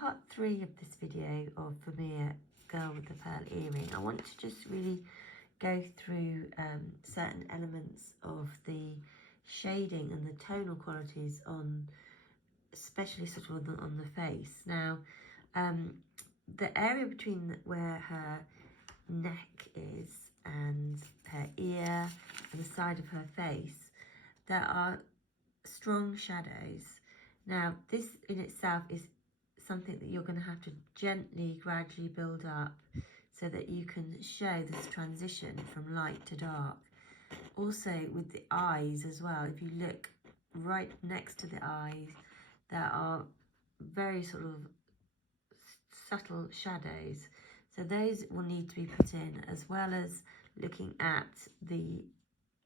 part 3 of this video of Vermeer Girl with the Pearl Earring, I want to just really go through certain elements of the shading and the tonal qualities on, especially sort of on the face. Now, the area between where her neck is and her ear and the side of her face, there are strong shadows. Now, this in itself is something that you're going to have to gently, gradually build up so that you can show this transition from light to dark. Also with the eyes as well, if you look right next to the eyes, there are very sort of subtle shadows. So those will need to be put in, as well as looking at the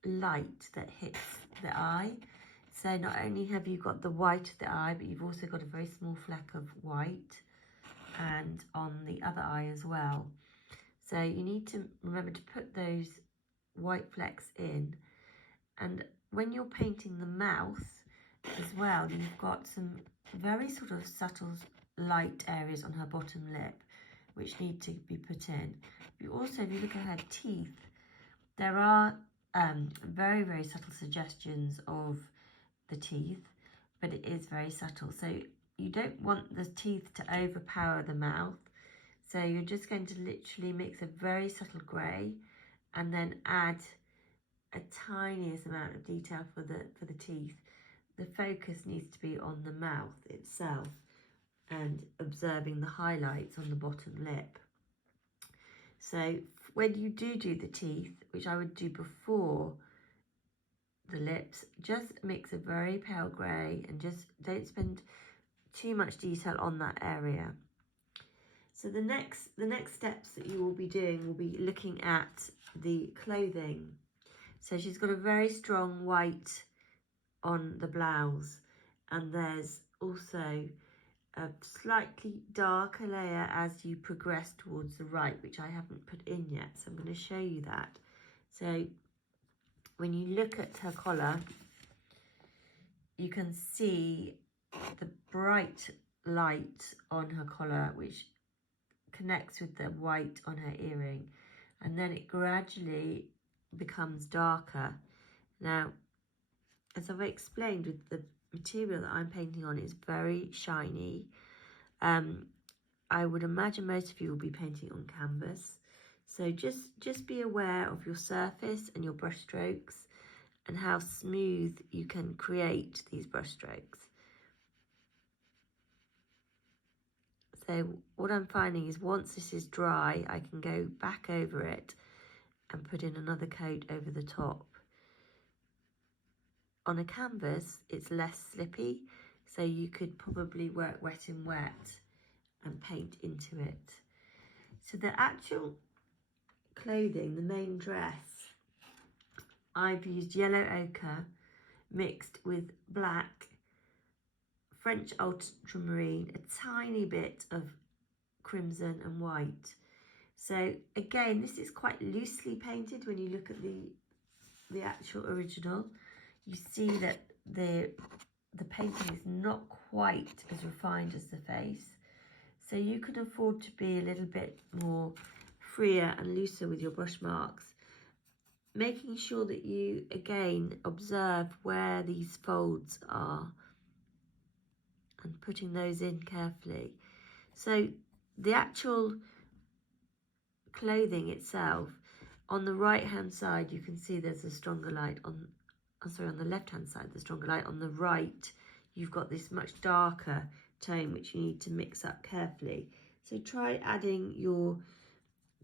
light that hits the eye. So not only have you got the white of the eye, but you've also got a very small fleck of white and on the other eye as well. So you need to remember to put those white flecks in. And when you're painting the mouth as well, you've got some very sort of subtle light areas on her bottom lip which need to be put in. You also, if you look at her teeth, there are very, very subtle suggestions of the teeth, but it is very subtle. So you don't want the teeth to overpower the mouth. So you're just going to literally mix a very subtle grey and then add a tiniest amount of detail for the teeth. The focus needs to be on the mouth itself and observing the highlights on the bottom lip. So when you do the teeth, which I would do before the lips, just mix a very pale grey and just don't spend too much detail on that area. So the next steps that you will be doing will be looking at the clothing. So she's got a very strong white on the blouse, and there's also a slightly darker layer as you progress towards the right, which I haven't put in yet, so I'm going to show you that. So when you look at her collar, you can see the bright light on her collar, which connects with the white on her earring, and then it gradually becomes darker. Now, as I've explained, with the material that I'm painting on, is very shiny. I would imagine most of you will be painting on canvas, so just be aware of your surface and your brush strokes and how smooth you can create these brush strokes. So what I'm finding is once this is dry, I can go back over it and put in another coat over the top. On a canvas, it's less slippy, so you could probably work wet in wet and paint into it. So the actual clothing, the main dress, I've used yellow ochre mixed with black, French ultramarine, a tiny bit of crimson and white. So again, this is quite loosely painted. When you look at the actual original, you see that the painting is not quite as refined as the face. So you can afford to be a little bit more freer and looser with your brush marks, making sure that you again observe where these folds are and putting those in carefully. So the actual clothing itself, on the right hand side you can see there's a stronger light, on the left hand side the stronger light, on the right you've got this much darker tone which you need to mix up carefully. So try adding your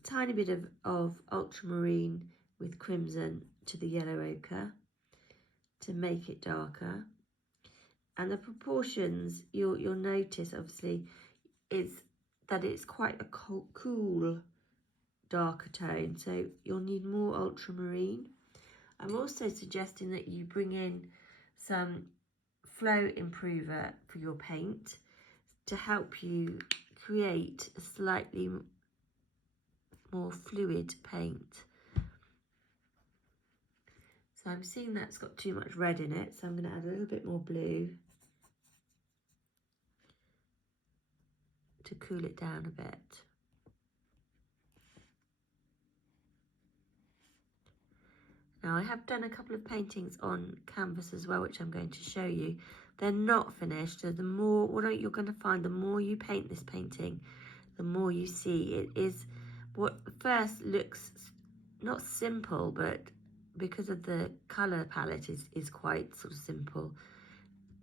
tiny bit of ultramarine with crimson to the yellow ochre to make it darker. And the proportions, you'll notice obviously is that it's quite a cool darker tone, so you'll need more ultramarine. I'm also suggesting that you bring in some flow improver for your paint to help you create a slightly more fluid paint. So I'm seeing that's got too much red in it, so I'm going to add a little bit more blue. to cool it down a bit. Now I have done a couple of paintings on canvas as well, which I'm going to show you. They're not finished, so the more, what you're going to find, the more you paint this painting, the more you see it is what first looks not simple, but because of the colour palette is quite sort of simple,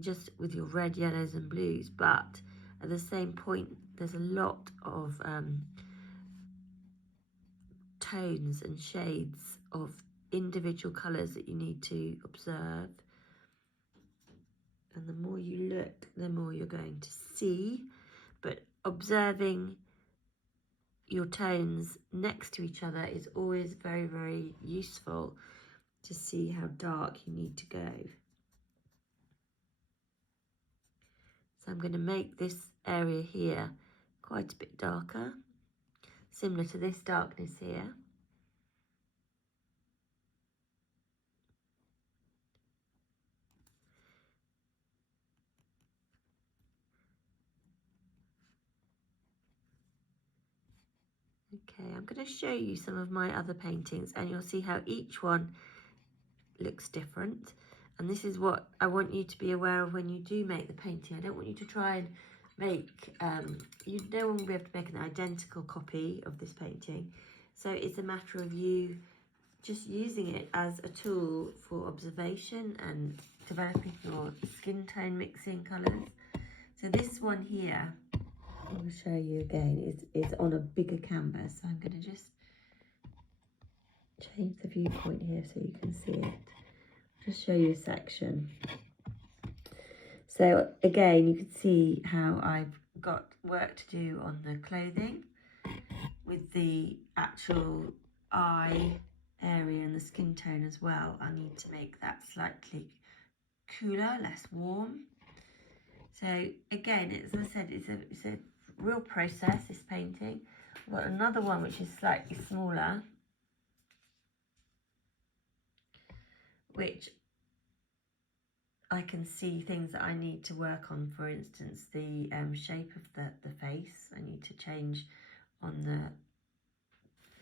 just with your red, yellows and blues, but at the same point there's a lot of tones and shades of individual colours that you need to observe, and the more you look, the more you're going to see. But observing your tones next to each other is always very, very useful to see how dark you need to go. So I'm going to make this area here quite a bit darker, similar to this darkness here. Okay, I'm going to show you some of my other paintings and you'll see how each one looks different. And this is what I want you to be aware of when you do make the painting. I don't want you to try and make, no one will be able to make an identical copy of this painting. So it's a matter of you just using it as a tool for observation and developing your skin tone mixing colours. So this one here, I'll show you again, is on a bigger canvas. So I'm going to just change the viewpoint here so you can see it. Just show you a section. So again, you can see how I've got work to do on the clothing with the actual eye area and the skin tone as well. I need to make that slightly cooler, less warm. So again, as I said, it's a real process, this painting. I've got another one which is slightly smaller, which I can see things that I need to work on. For instance, the shape of the face. I need to change on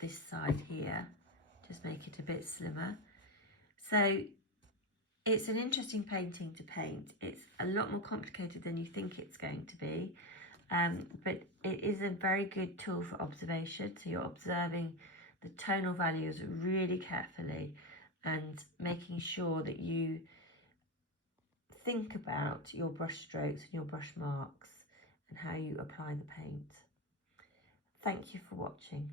this side here, just make it a bit slimmer. So it's an interesting painting to paint. It's a lot more complicated than you think it's going to be, but it is a very good tool for observation. So you're observing the tonal values really carefully and making sure that you think about your brush strokes and your brush marks and how you apply the paint. Thank you for watching.